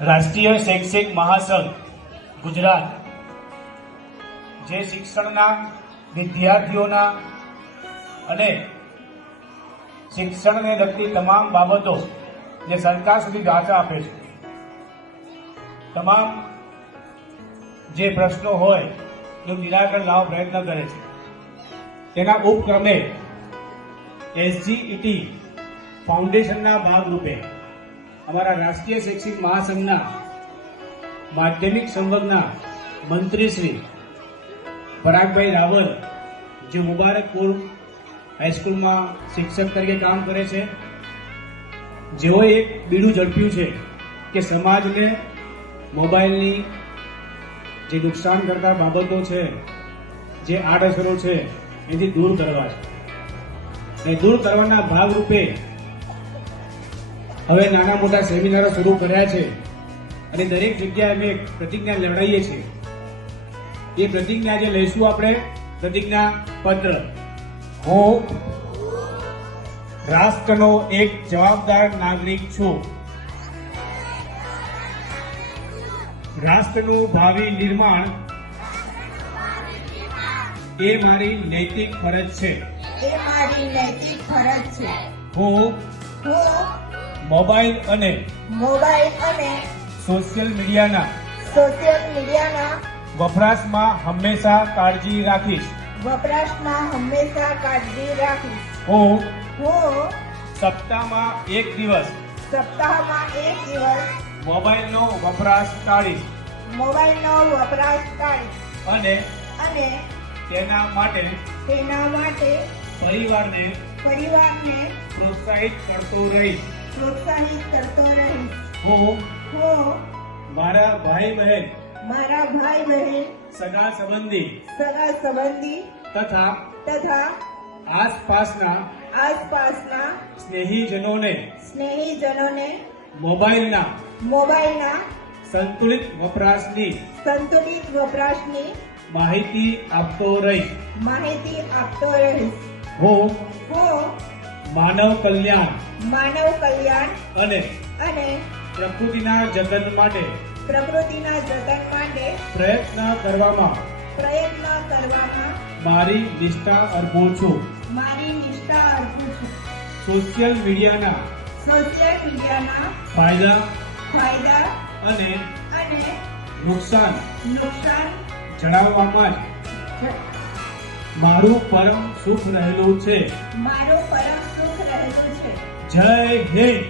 રાષ્ટ્રીય શૈક્ષિક મહાસંઘ ગુજરાત જે શિક્ષણના વિદ્યાર્થીઓના અને શિક્ષણને લગતી તમામ બાબતો જે સરકાર સુધી વાચા આપે છે, તમામ જે પ્રશ્નો હોય એનું નિરાકરણ લાવવા પ્રયત્ન કરે છે, તેના ઉપક્રમે SGET ફાઉન્ડેશનના ભાગરૂપે અમારા રાષ્ટ્રીય શૈક્ષિક મહાસંઘના માધ્યમિક સંવર્ગના મંત્રી શ્રી પરાગભાઈ રાવલ, જે મુબારકપુર હાઈસ્કૂલમાં શિક્ષક તરીકે કામ કરે છે, જેઓએ એક બીડું ઝડપ્યું છે કે સમાજને મોબાઈલની જે નુકસાન કરતા બાબતો છે, જે આડઅસરો છે, એથી દૂર કરવા છે. એ દૂર કરવાના ભાગરૂપે હવે નાના મોટા સેમિનારો શરૂ કર્યા છે અને દરેક જગ્યાએ અમે પ્રતિજ્ઞા લડાઈએ છીએ. એ પ્રતિજ્ઞા જે લઈશું આપણે, પ્રતિજ્ઞા પત્ર, હું રાષ્ટ્રનો એક જવાબદાર નાગરિક છું. રાષ્ટ્રનું ભાવિ નિર્માણ એ મારી નૈતિક ફરજ છે. હું મોબાઈલ અને સોશિયલ મીડિયાના વપરાશમાં હંમેશા કાળજી રાખીશ. હું સપ્તાહમાં એક દિવસ મોબાઈલનો વપરાશ ટાળીશ અને તેના માટે પરિવારને પ્રોત્સાહિત કરતો રહીશ. હું મારા ભાઈ બહેન, સગા સંબંધી તથા આસપાસના સ્નેહીજનોને મોબાઈલના સંતુલિત વપરાશની માહિતી આપતો રહીશ. હું માનવ કલ્યાણ અને પ્રકૃતિના જતન માટે પ્રયત્ન કરવામાં મારી નિષ્ઠા અર્પું છું. સોશિયલ મીડિયાના ફાયદા અને નુકસાન જણાવવામાં જ મારું પરમ સુખ રહેલું છે. જય હિન્દ.